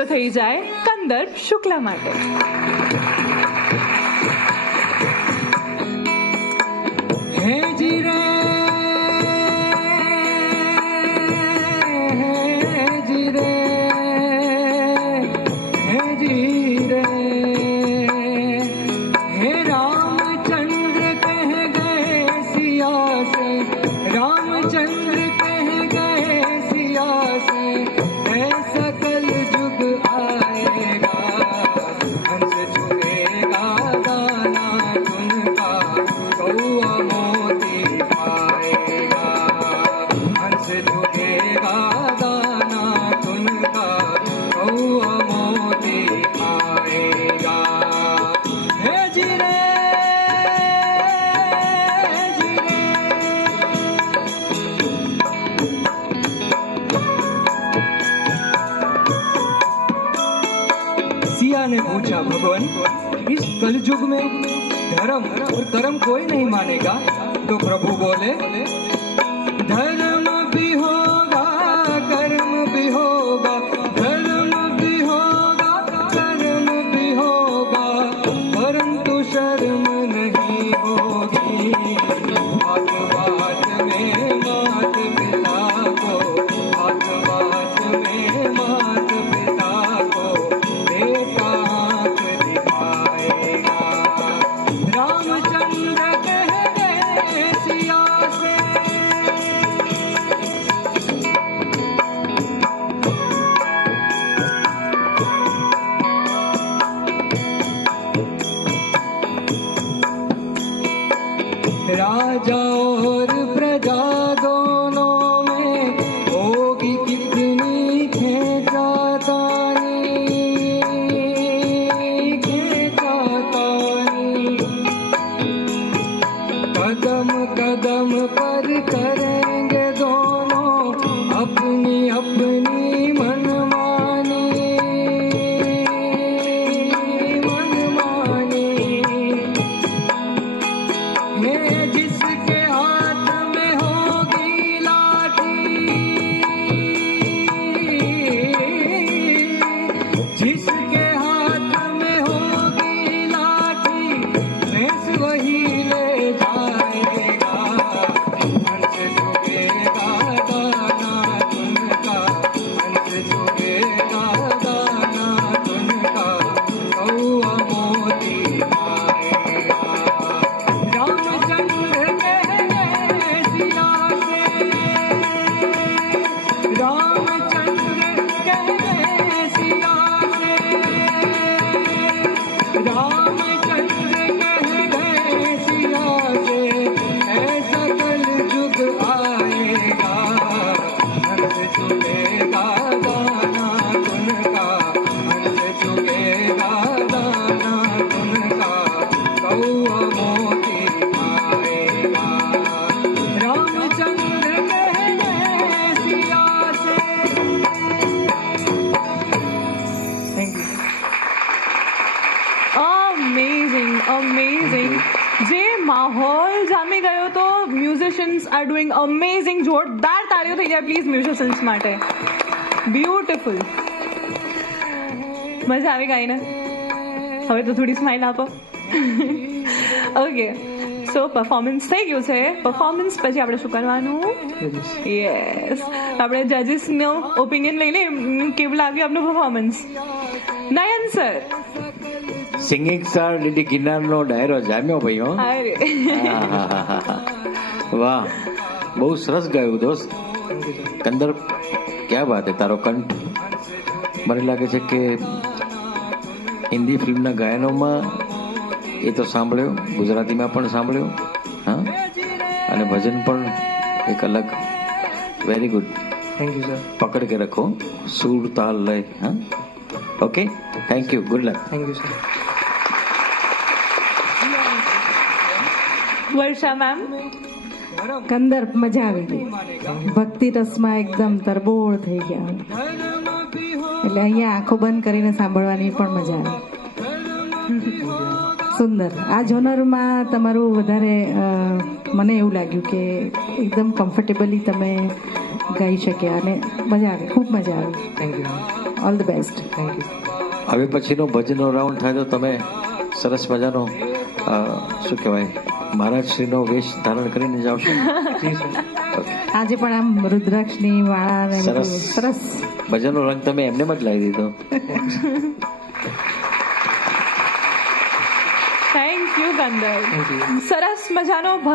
તાળીઓ થઈ જાય કંદર્પ શુક્લા માટે. હે જીરે ने पूछा, भगवान इस कलयुग में धर्म और कर्म कोई नहीं मानेगा? तो प्रभु बोले, धर्म भी होगा कर्म भी होगा, धर्म भी होगा कर्म भी होगा, परंतु शर्म नहीं होगी। बात बात में मात पिता को, बात बात में मात पिता को बेटा राजा और प्रजा दोनों में होगी कितनी खेचातानी, कदम कदम पर करेंगे दोनों अपनी अपनी मनमानी। जिसके हाथ में होगी लाठी, जिसके हाथ में होगी लाठी, भैंस वही ले जाएगा। हंस चुगेगा दाना तुनका, हंस चुगेगा दाना तुनका, कौआ मोती खाएगा। रामचंद्र कह गए सिया से, रामचंद्र कह गए सिया से, रामचंद्र कह गए सिया से, ऐसा कलयुग आएगा। हंस चुगेगा दाना तुनका, हंस चुगेगा दाना तुनका, कौआ मोती खाएगा। रामचंद्र कह गए सिया से। Thank you. Amazing amazing. જે માહોલ જામી ગયો તો મ્યુઝિશિયન્સ આર ડુઈંગ અમેઝિંગ. જોરદાર તાળીઓ થઈ જાય પ્લીઝ મ્યુઝિશિયન્સ માટે. બ્યુટીફુલ. મજા આવી ગાઈને? હવે તો થોડી સ્માઇલ આપો. ઓકે, સો પરફોર્મન્સ થઈ ગયું છે. પરફોર્મન્સ પછી આપણે શું કરવાનું? યસ, આપણે જજીસનો ઓપિનિયન લઈ લઈએ. કેવું લાગ્યું આપનું પરફોર્મન્સ? નયન સર, સિંગિંગ સ્ટાર ડીડી ગિરનારનો ડાયરો જામ્યો ભાઈ. હો, અરે વાહ, બહુ સરસ ગાયું દોસ્ત. કંદર, ક્યાં વાત હે. તારો કંઠ મને લાગે છે કે હિન્દી ફિલ્મના ગાયનોમાં એ તો સાંભળ્યો, ગુજરાતીમાં પણ સાંભળ્યો, હા, અને ભજન પણ એક અલગ. Very good. Thank you sir. પકડ કે રખો, સુર તાલ લય. હા, okay, thank you, good luck. Thank you sir. વર્ષા મેમ, કંદર્પ મજા આવી ગઈ. ભક્તિ રસમાં એકદમ તરબોળ થઈ ગયા. એટલે અહીંયા આંખો બંધ કરીને સાંભળવાની પણ મજા આવે. સુંદર. આ જોનરમાં તમારું વધારે મને એવું લાગ્યું કે એકદમ કમ્ફર્ટેબલી તમે ગાઈ શક્યા અને મજા આવી, ખૂબ મજા આવી. Thank you. All the best. Thank you. હવે પછીનો ભજનનો રાઉન્ડ થાય તો તમે સરસ મજાનો શું કહેવાય મહારાજશ્રીનો વેશ ધારણ કરીને જાઓ છો. જી સર. ઓકે. આજે પણ આમ રુદ્રાક્ષની માળા ને બધું સરસ. સરસ. ભજનનો રંગ તમે એમને જ લાવી દીધો. Thank you Kandar. Thank you. સરસ મજાનો